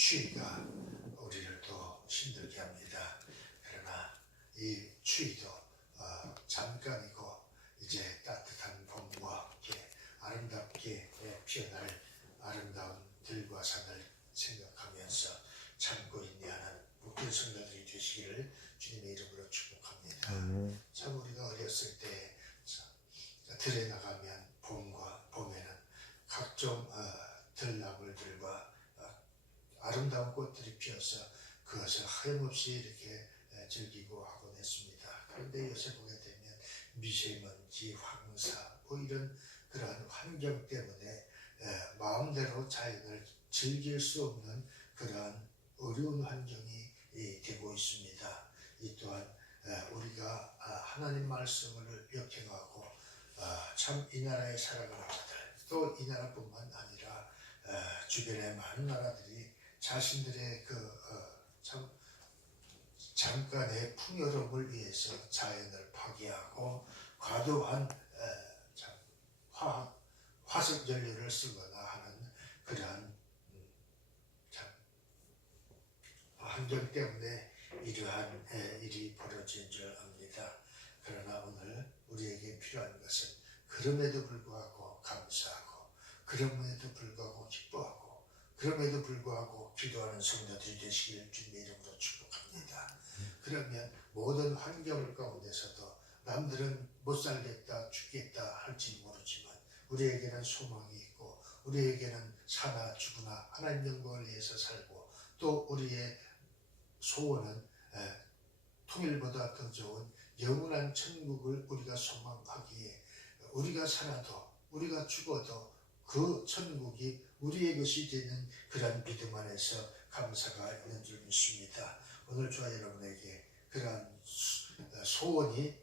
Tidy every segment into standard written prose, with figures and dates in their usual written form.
추위가 우리를 또 힘들게 합니다. 그러나 이 추위도 잠깐이고 이제 따뜻한 봄과 함께 아름답게 피어날 아름다운 들과 산을 생각하면서 참고 인내하는 복된 성도들이 되시기를 주님의 이름으로 축복합니다. 참 우리가 어렸을 때 들에 나가면 봄에는 각종 들나물들과 아름다운 꽃들이 피어서 그것을 하염없이 이렇게 즐기고 하곤 했습니다. 그런데 요새 보게 되면 미세먼지, 황사 이런 그러한 환경 때문에 마음대로 자연을 즐길 수 없는 그러한 어려운 환경이 되고 있습니다. 이 또한 우리가 하나님 말씀을 역행하고 참 이 나라에 살아가는 자들, 또 이 나라뿐만 아니라 주변의 많은 나라들이 자신들의 참 잠깐의 풍요로움을 위해서 자연을 파괴하고 과도한 화석 연료를 쓰거나 하는 그러한 참 환경 때문에 이러한 일이 벌어진 줄 압니다. 그러나 오늘 우리에게 필요한 것은 그럼에도 불구하고 감사하고, 그럼에도 불구하고 기뻐하고, 그럼에도 불구하고 기도하는 성도들이 되시길 주님의 이름으로 축복합니다. 그러면 모든 환경 가운데서도 남들은 못 살겠다, 죽겠다 할지 모르지만 우리에게는 소망이 있고, 우리에게는 사나 죽으나 하나님 영광을 위해서 살고, 또 우리의 소원은 통일보다 더 좋은 영원한 천국을 우리가 소망하기에 우리가 살아도 우리가 죽어도 그 천국이 우리의 것이 되는 그런 믿음 안에서 감사가 있는 줄 믿습니다. 오늘 저와 여러분에게 그러한 소원이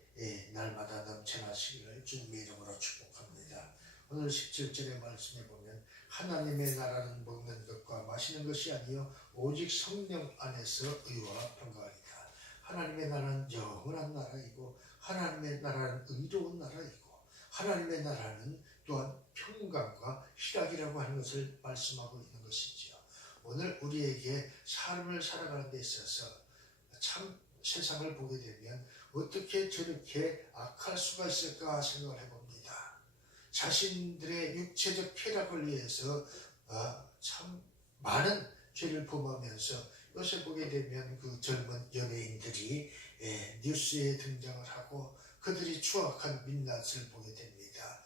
날마다 넘쳐나시기를 주님의 이름으로 축복합니다. 오늘 17절의 말씀에 보면 하나님의 나라는 먹는 것과 마시는 것이 아니요 오직 성령 안에서 의와 평강이다. 하나님의 나라는 영원한 나라이고, 하나님의 나라는 의로운 나라이고, 하나님의 나라는 또한 평강과 희락이라고 하는 것을 말씀하고 있는 것이지요. 오늘 우리에게 삶을 살아가는 데 있어서 참 세상을 보게 되면 어떻게 저렇게 악할 수가 있을까 생각을 해봅니다. 자신들의 육체적 쾌락을 위해서 참 많은 죄를 범하면서 요새 보게 되면 그 젊은 연예인들이 뉴스에 등장을 하고 그들이 추악한 민낯을 보게 됩니다.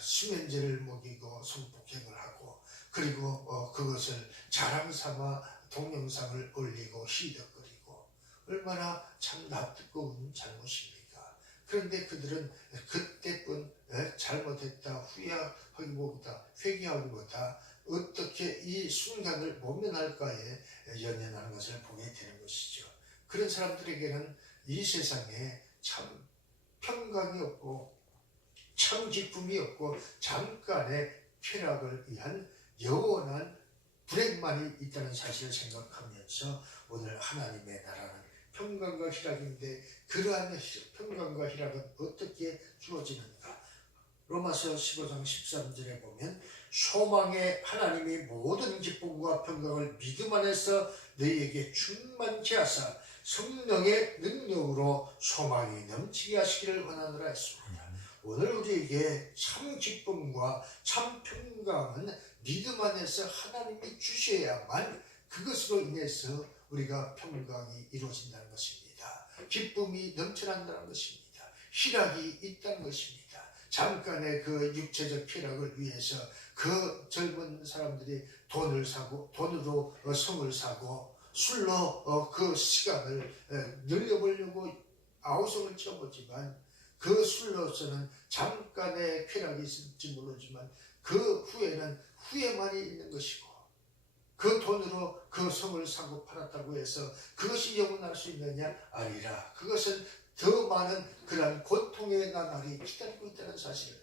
수면제를 먹이고 성폭행을 하고, 그리고 그것을 자랑삼아 동영상을 올리고 시덕거리고, 얼마나 참 낯뜨거운 잘못입니까? 그런데 그들은 그때뿐 잘못했다 후회하기보다 회개하기보다 어떻게 이 순간을 모면할까에 연연하는 것을 보게 되는 것이죠. 그런 사람들에게는 이 세상에 참 평강이 없고 참 기쁨이 없고 잠깐의 쾌락을 위한 영원한 불행만이 있다는 사실을 생각하면서 오늘 하나님의 나라는 평강과 희락인데 그러한 평강과 희락은 어떻게 주어지는가? 로마서 15장 13절에 보면 소망의 하나님이 모든 기쁨과 평강을 믿음 안에서 너희에게 충만케 하사 성령의 능력으로 소망이 넘치게 하시기를 원하노라 했습니다. 오늘 우리에게 참 기쁨과 참 평강은 믿음 안에서 하나님이 주셔야만 그것으로 인해서 우리가 평강이 이루어진다는 것입니다. 기쁨이 넘쳐난다는 것입니다. 희락이 있다는 것입니다. 잠깐의 그 육체적 쾌락을 위해서 그 젊은 사람들이 돈을 사고, 돈으로 성을 사고, 술로 그 시간을 늘려보려고 아우성을 쳐보지만 그 술로서는 잠깐의 쾌락이 있을지 모르지만 그 후에는 후회만이 있는 것이고, 그 돈으로 그 성을 사고 팔았다고 해서 그것이 영원할 수 있느냐? 아니라 그것은 더 많은 그런 고통의 나날이 기다리고 있다는 사실을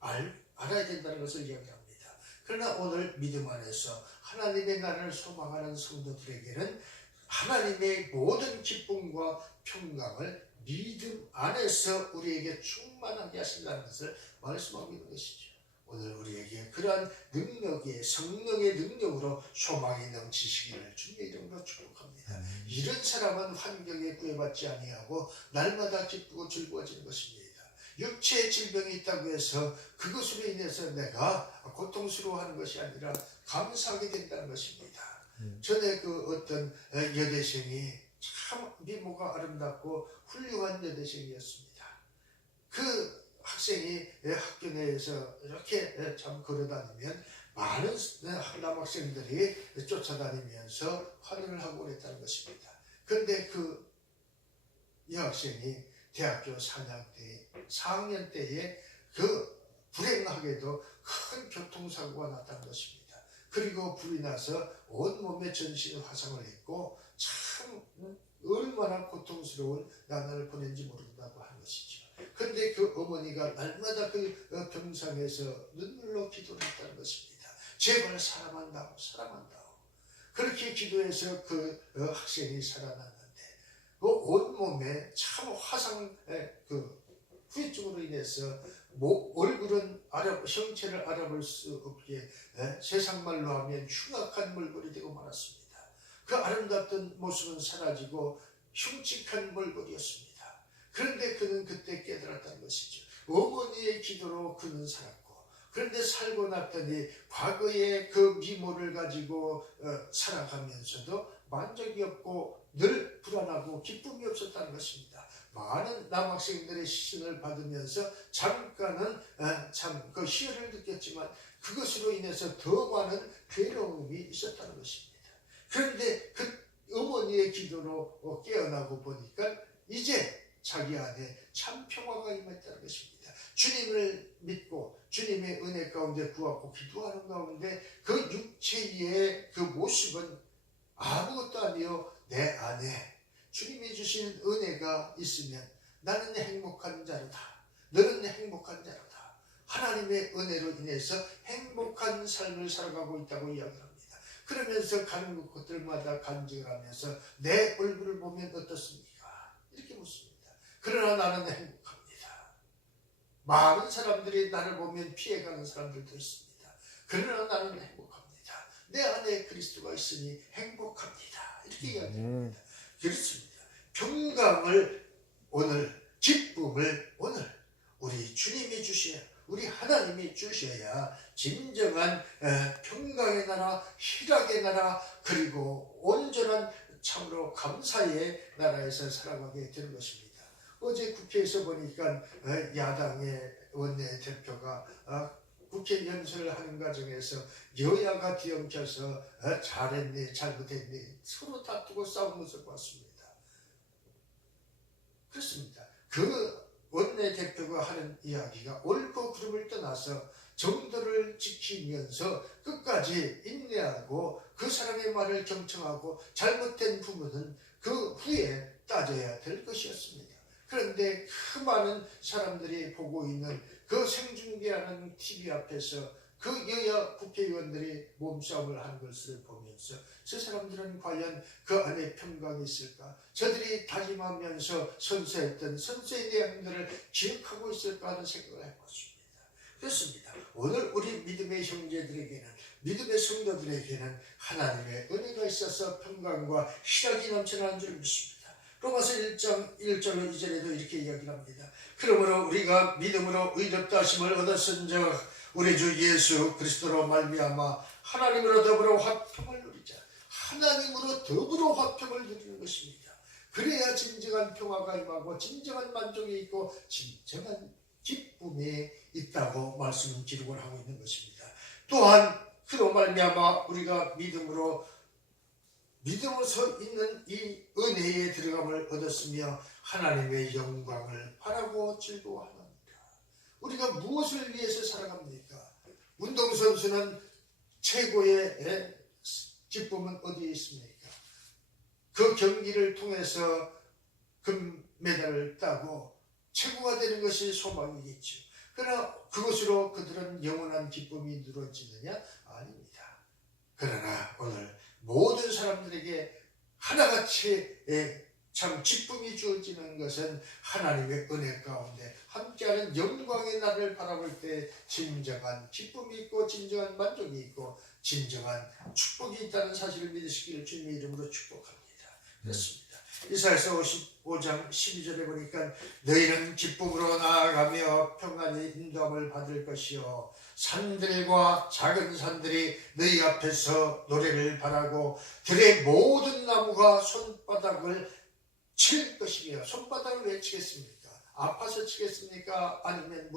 알아야 된다는 것을 이야기합니다. 그러나 오늘 믿음 안에서 하나님의 나라를 소망하는 성도들에게는 하나님의 모든 기쁨과 평강을 믿음 안에서 우리에게 충만하게 하신다는 것을 말씀하고 있는 것이죠. 오늘 우리에게 그러한 능력의 성령의 능력으로 소망이 넘치시기를 주님의 이름으로 축복합니다. 이런 사람은 환경에 구애받지 아니하고 날마다 기쁘고 즐거워지는 것입니다. 육체의 질병이 있다고 해서 그것으로 인해서 내가 고통스러워하는 것이 아니라 감사하게 된다는 것입니다. 전에 그 어떤 여대생이 참 미모가 아름답고 훌륭한 여대생이었습니다. 그 학생이 학교 내에서 이렇게 참 걸어다니면 많은 남학생들이 쫓아다니면서 환호를 하고 그랬다는 것입니다. 그런데 그 여학생이 대학교 4학년 때에 그 불행하게도 큰 교통사고가 났다는 것입니다. 그리고 불이 나서 온몸에 전신 화상을 입고 참 얼마나 고통스러운 나날을 보낸지 모른다고 하는 것이죠. 그런데 그 어머니가 날마다 그 병상에서 눈물로 기도를 했다는 것입니다. 제발 사랑한다고 사랑한다고. 그렇게 기도해서 그 학생이 살아났는데 그 온몸에 참 화상 그 후유증으로 인해서 얼굴은 형체를 알아볼 수 없게 세상 말로 하면 흉악한 몰골이 되고 말았습니다. 그 아름답던 모습은 사라지고 흉측한 몰골이었습니다. 그런데 그는 그때 깨달았다는 것이죠. 어머니의 기도로 그는 살았고, 그런데 살고 났더니 과거의 그 미모를 가지고 살아가면서도 만족이 없고 늘 불안하고 기쁨이 없었다는 것입니다. 많은 남학생들의 시선을 받으면서 잠깐은 참 그 희열을 느꼈지만 그것으로 인해서 더 많은 괴로움이 있었다는 것입니다. 그런데 그 어머니의 기도로 깨어나고 보니까 이제 자기 안에 참 평화가 임했다는 것입니다. 주님을 믿고 주님의 은혜 가운데 구하고 기도하는 가운데 그 육체의 그 모습은 아무것도 아니요 내 안에 주님이 주신 은혜가 있으면 나는 행복한 자로다. 너는 행복한 자로다. 하나님의 은혜로 인해서 행복한 삶을 살아가고 있다고 이야기합니다. 그러면서 가는 곳들마다 간증을 하면서 내 얼굴을 보면 어떻습니까? 이렇게 묻습니다. 그러나 나는 행복합니다. 많은 사람들이 나를 보면 피해가는 사람들도 있습니다. 그러나 나는 행복합니다. 내 안에 그리스도가 있으니 행복합니다. 이렇게 이야기합니다. 그렇습니다. 평강을 오늘, 기쁨을 오늘 우리 주님이 주셔야, 우리 하나님이 주셔야 진정한 평강의 나라, 희락의 나라, 그리고 온전한 참으로 감사의 나라에서 살아가게 되는 것입니다. 어제 국회에서 보니까 야당의 원내대표가 국회 연설을 하는 과정에서 여야가 뒤엉켜서 잘했니 잘못했니 서로 다투고 싸우는 것을 봤습니다. 그렇습니다. 그 원내대표가 하는 이야기가 옳고 그름을 떠나서 정도를 지키면서 끝까지 인내하고 그 사람의 말을 경청하고 잘못된 부분은 그 후에 따져야 될 것이었습니다. 그런데 그 많은 사람들이 보고 있는 그 생중계하는 TV 앞에서 그 여야 국회의원들이 몸싸움을 하는 것을 보면서 저 사람들은 과연 그 안에 평강이 있을까? 저들이 다짐하면서 선서했던 선서의 내용들을 기억하고 있을까 하는 생각을 해봤습니다. 그렇습니다. 오늘 우리 믿음의 형제들에게는, 믿음의 성도들에게는 하나님의 은혜가 있어서 평강과 희락이 넘쳐나는 줄 믿습니다. 로마서 1장 1절로 2절에도 이렇게 이야기합니다. 그러므로 우리가 믿음으로 의롭다 하심을 얻었은즉 우리 주 예수 그리스도로 말미암아 하나님으로 더불어 화평을 누리자. 하나님으로 더불어 화평을 누리는 것입니다. 그래야 진정한 평화가 임하고 진정한 만족이 있고 진정한 기쁨이 있다고 말씀 기록을 하고 있는 것입니다. 또한 그로 말미암아 우리가 믿음으로 서 있는 이 은혜에 들어감을 얻었으며 하나님의 영광을 바라고 즐거워합니다. 우리가 무엇을 위해서 살아갑니까? 운동선수는 최고의 기쁨은 어디에 있습니까? 그 경기를 통해서 금메달을 따고 최고가 되는 것이 소망이겠죠. 그러나 그것으로 그들은 영원한 기쁨이 누려지느냐? 아닙니다. 그러나 오늘 모든 사람들에게 하나같이 참 기쁨이 주어지는 것은 하나님의 은혜 가운데 함께하는 영광의 날을 바라볼 때 진정한 기쁨이 있고 진정한 만족이 있고 진정한 축복이 있다는 사실을 믿으시기를 주님의 이름으로 축복합니다. 그렇습니다. 이사야서 55장 12절에 보니까 너희는 기쁨으로 나아가며 평안히 인도함을 받을 것이요 산들과 작은 산들이 너희 앞에서 노래를 바라고 들의 모든 나무가 손바닥을 칠 것이며 손바닥을 왜 치겠습니까? 아파서 치겠습니까? 아니면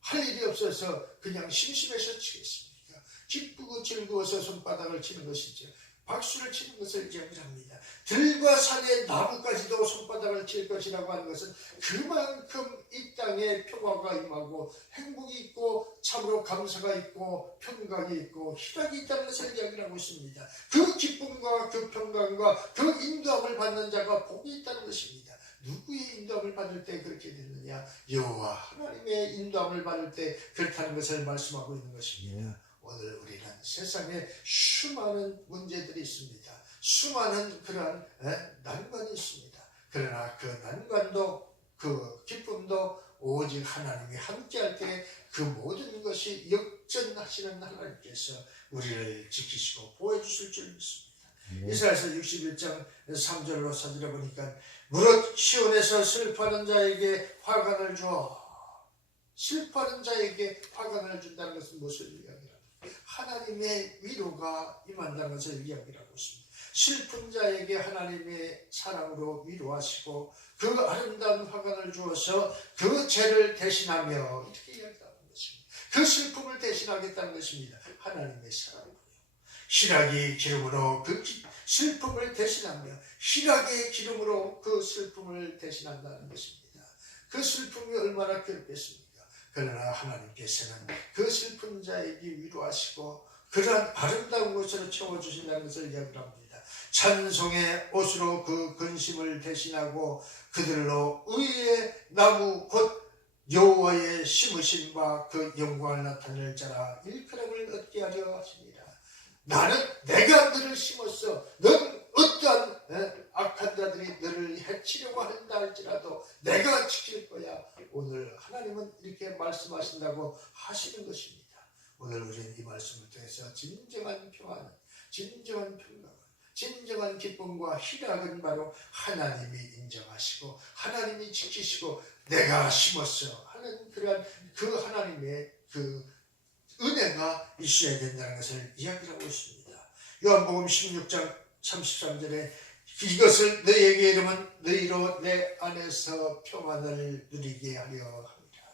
할 일이 없어서 그냥 심심해서 치겠습니까? 기쁘고 즐거워서 손바닥을 치는 것이죠. 박수를 치는 것을 이야기합니다. 들과 산의 나무까지도 손바닥을 칠 것이라고 하는 것은 그만큼 이 땅에 평화가 임하고 행복이 있고 참으로 감사가 있고 평강이 있고 희락이 있다는 것을 이야기하고 있습니다. 그 기쁨과 그 평강과 그 인도함을 받는 자가 복이 있다는 것입니다. 누구의 인도함을 받을 때 그렇게 되느냐? 여호와 하나님의 인도함을 받을 때 그렇다는 것을 말씀하고 있는 것입니다. 오늘 우리는 세상에 수많은 문제들이 있습니다. 수많은 그러한 난관이 있습니다. 그러나 그 난관도 그 기쁨도 오직 하나님이 함께할 때 그 모든 것이 역전하시는 하나님께서 우리를 지키시고 보호해주실 줄 믿습니다. 이사야서 61장 3절로 4절에 보니까 무릇 시온에서 슬퍼하는 자에게 화관을 주어 슬퍼하는 자에게 화관을 준다는 것은 무엇을 이야기합니까? 하나님의 위로가 임한다는 것을 이야기하고 있습니다. 슬픈 자에게 하나님의 사랑으로 위로하시고 그 아름다운 화관을 주어서 그 죄를 대신하며 이렇게 이야기하는 것입니다. 그 슬픔을 대신하겠다는 것입니다. 하나님의 사랑으로요. 희락의 기름으로 그 슬픔을 대신하며 희락의 기름으로 그 슬픔을 대신한다는 것입니다. 그 슬픔이 얼마나 괴롭겠습니까? 그러나 하나님께서는 그 슬픈 자에게 위로하시고 그러한 아름다운 것으로 채워주신다는 것을 이야기합니다. 찬송의 옷으로 그 근심을 대신하고 그들로 의의 나무 곧 여호와의 심으심과 그 영광을 나타낼 자라 일컬음을 얻게 하려 하십니다. 나는 내가 너를 심었어. 넌 어떠한 악한 자들이 너를 해치려고 한다 할지라도 내가 지킬 거야. 오늘 하나님은 이렇게 말씀하신다고 하시는 것입니다. 오늘 우리는 이 말씀을 통해서 진정한 평안은, 진정한 평강은, 진정한 기쁨과 희락은 바로 하나님이 인정하시고 하나님이 지키시고 내가 심었어 하는 그러한 그 하나님의 그 은혜가 있어야 된다는 것을 이야기하고 있습니다. 요한복음 16장 33절에 이것을 너희에게 이르면 너희로 내 안에서 평안을 누리게 하려 합니다.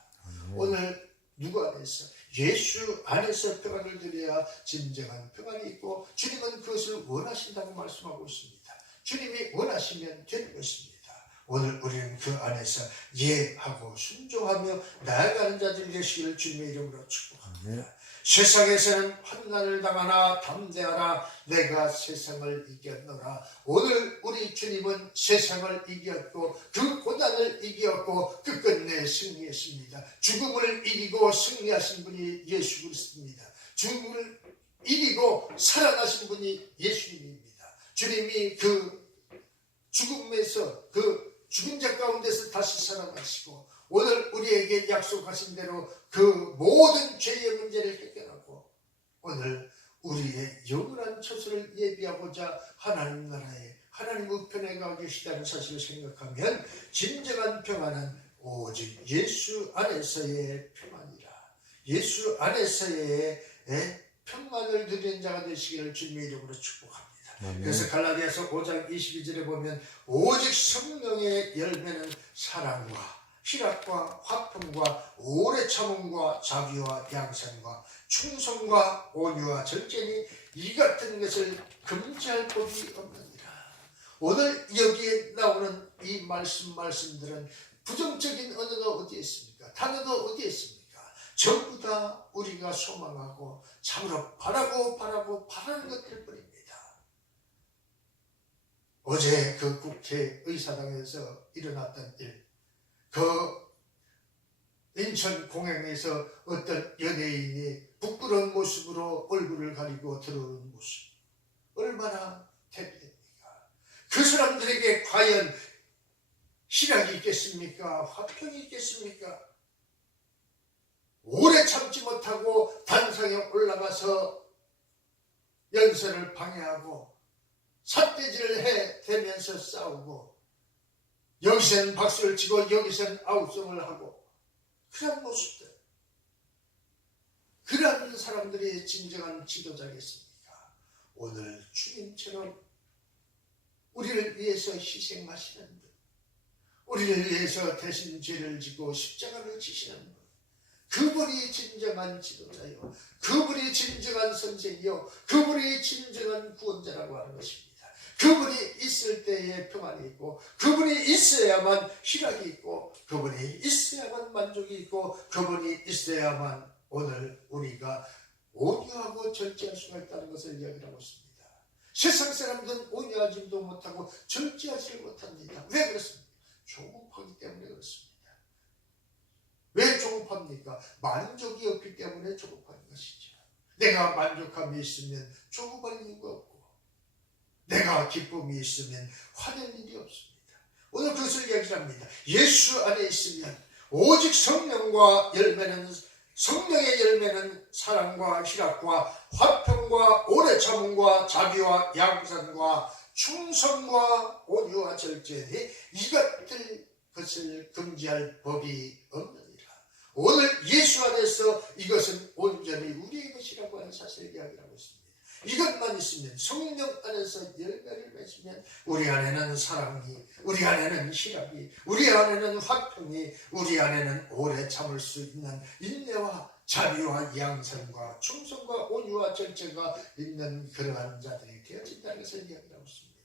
오늘 누구 안에서? 예수 안에서 평안을 누려야 진정한 평안이 있고 주님은 그것을 원하신다고 말씀하고 있습니다. 주님이 원하시면 되는 것입니다. 오늘 우리는 그 안에서 예하고 순종하며 나아가는 자들이 되시기를 주님의 이름으로 축복합니다. 세상에서는 환난을 당하나 담대하라 내가 세상을 이겼노라. 오늘 우리 주님은 세상을 이겼고 그 고난을 이겼고 끝끝내 승리했습니다. 죽음을 이기고 승리하신 분이 예수 그리스도입니다. 죽음을 이기고 살아나신 분이 예수님입니다. 주님이 그 죽음에서 그 죽은 자 가운데서 다시 살아나시고 오늘 우리에게 약속하신 대로 그 모든 죄의 문제를 해결하고 오늘 우리의 영원한 처소를 예비하고자 하나님 나라에 하나님 우편에 가 계시다는 사실을 생각하면 진정한 평안은 오직 예수 안에서의 평안이라. 예수 안에서의 평안을 누리는 자가 되시기를 주님의 이름으로 축복합니다. 그래서 갈라디아서 5장 22절에 보면 오직 성령의 열매는 사랑과 희락과 화평과 오래 참음과 자비와 양선과 충성과 온유와 절제니 이 같은 것을 금지할 법이 없느니라. 오늘 여기에 나오는 이 말씀들은 부정적인 언어가 어디에 있습니까? 단어가 어디에 있습니까? 전부 다 우리가 소망하고 참으로 바라는 것들 뿐입니다. 어제 그 국회의사당에서 일어났던 일, 그 인천 공항에서 어떤 연예인이 부끄러운 모습으로 얼굴을 가리고 들어오는 모습 얼마나 대비됩니까? 그 사람들에게 과연 희락이 있겠습니까? 화평이 있겠습니까? 오래 참지 못하고 단상에 올라가서 연설을 방해하고 삿대질을 해대면서 싸우고 여기서는 박수를 치고 여기서는 아우성을 하고 그런 모습들, 그런 사람들이 진정한 지도자겠습니까? 오늘 주님처럼 우리를 위해서 희생하시는 분, 우리를 위해서 대신 죄를 지고 십자가를 지시는 분, 그분이 진정한 지도자요, 그분이 진정한 선생이요, 그분이 진정한 구원자라고 하는 것입니다. 그분이 있을 때에 평안이 있고, 그분이 있어야만 희락이 있고, 그분이 있어야만 만족이 있고, 그분이 있어야만 오늘 우리가 온유하고 절제할 수가 있다는 것을 이야기하고 있습니다. 세상 사람들은 온유하지도 못하고 절제하지 못합니다. 왜 그렇습니까? 조급하기 때문에 그렇습니다. 왜 조급합니까? 만족이 없기 때문에 조급한 것이죠. 내가 만족함이 있으면 조급할 이유가 없고, 내가 기쁨이 있으면 화낼 일이 없습니다. 오늘 그것을 이야기합니다. 예수 안에 있으면 오직 성령과 열매는, 성령의 열매는 사랑과 희락과 화평과 오래 참음과 자비와 양산과 충성과 온유와 절제니 이것을 금지할 법이 없느니라. 오늘 예수 안에서 이것은 온전히 우리의 것이라고 하는 사실을 이야기하고 있습니다. 이것만 있으면, 성령 안에서 열매를 맺으면 우리 안에는 사랑이, 우리 안에는 희락이, 우리 안에는 화평이, 우리 안에는 오래 참을 수 있는 인내와 자비와 양선과 충성과 온유와 절제가 있는 그러한 자들이 되어진다는 것을 이야기하고 있습니다.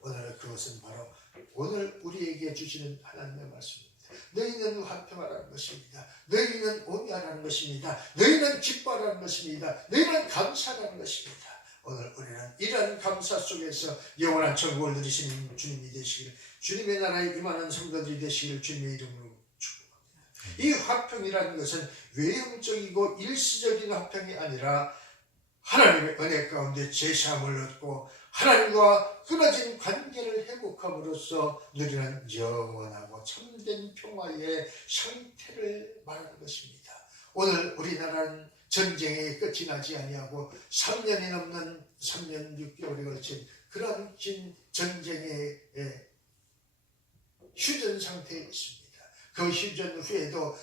오늘 그것은 바로 오늘 우리에게 주시는 하나님의 말씀입니다. 너희는 화평하라는 것입니다. 너희는 온유하라는 것입니다. 너희는 기뻐하라는 것입니다. 너희는 감사하라는 것입니다. 오늘 우리는 이런 감사 속에서 영원한 천국을 누리시는 주님이 되시길, 주님의 나라에 임하는 성도들이 되시길 주님의 이름으로 축복합니다. 이 화평이라는 것은 외형적이고 일시적인 화평이 아니라 하나님의 은혜 가운데 제사함을 얻고 하나님과 끊어진 관계를 회복함으로써 누리는 영원하고 참된 평화의 상태를 말하는 것입니다. 오늘 우리나라는 전쟁의 끝이 나지 아니하고 3년이 넘는 3년 6개월에 걸친 그런 긴 전쟁의 휴전 상태에 있습니다. 그 휴전 후에도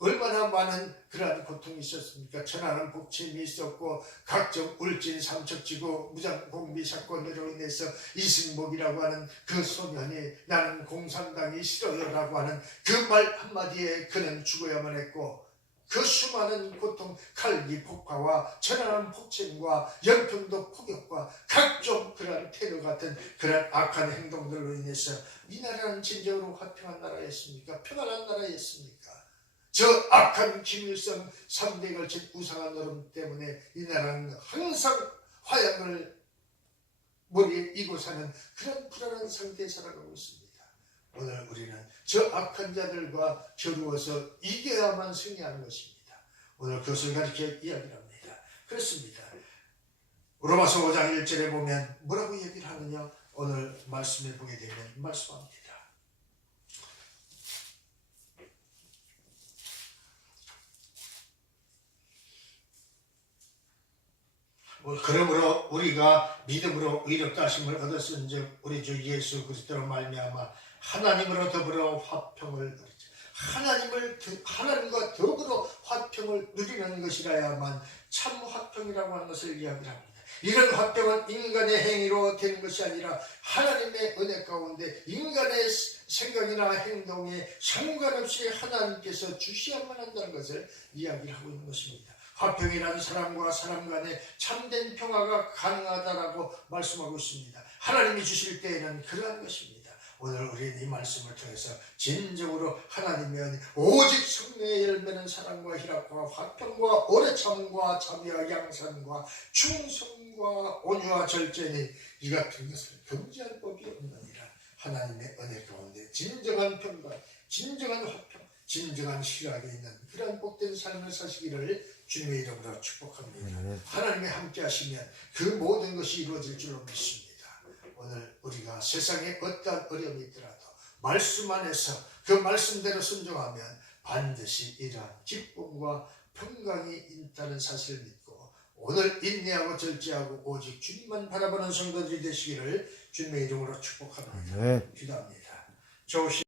얼마나 많은 그러한 고통이 있었습니까? 천하는 복침이 있었고 각종 울진 삼척지구 무장공비 사건으로 인해서 이승복이라고 하는 그 소년이 나는 공산당이 싫어요 라고 하는 그 말 한마디에 그는 죽어야만 했고, 그 수많은 고통, 칼기 폭파와 천안함 폭침과 연평도 폭격과 각종 그러한 테러 같은 그러한 악한 행동들로 인해서 이 나라는 진정으로 화평한 나라였습니까? 평안한 나라였습니까? 저 악한 김일성 3대에 걸친 우상한 노름 때문에 이 나라는 항상 화약을 머리에 이고 사는 그런 불안한 상태에 살아가고 있습니다. 오늘 우리는 저 악한 자들과 겨루어서 이겨야만 승리하는 것입니다. 오늘 그것을 가르쳐 이야기를 합니다. 그렇습니다. 로마서 5장 1절에 보면 뭐라고 얘기를 하느냐? 오늘 말씀에 보게 되면 말씀합니다. 그러므로 우리가 믿음으로 의롭다 하심을 얻었은즉 우리 주 예수 그리스도로 말미암아 하나님으로 더불어 화평을 누리자. 하나님과 더불어 화평을 누리는 것이라야만 참 화평이라고 하는 것을 이야기합니다. 이런 화평은 인간의 행위로 되는 것이 아니라 하나님의 은혜 가운데 인간의 생각이나 행동에 상관없이 하나님께서 주셔야만 한다는 것을 이야기를 하고 있는 것입니다. 화평이란 사람과 사람 간에 참된 평화가 가능하다라고 말씀하고 있습니다. 하나님이 주실 때에는 그러한 것입니다. 오늘 우리는 이 말씀을 통해서 진정으로 하나님의 은혜, 오직 성령의 열매는 사랑과 희락과 화평과 오래 참음과 자비와 양산과 충성과 온유와 절제니 이 같은 것을 금지할 법이 없느니라. 하나님의 은혜 가운데 진정한 평강, 진정한 화평, 진정한 희락이 있는 그러한 복된 삶을 사시기를 주님의 이름으로 축복합니다. 하나님이 함께 하시면 그 모든 것이 이루어질 줄로 믿습니다. 오늘 우리가 세상에 어떠한 어려움이 있더라도 말씀 안에서 그 말씀대로 순종하면 반드시 이러한 기쁨과 평강이 있다는 사실을 믿고 오늘 인내하고 절제하고 오직 주님만 바라보는 성도들이 되시기를 주님의 이름으로 축복합니다. 기도합니다. 좋으신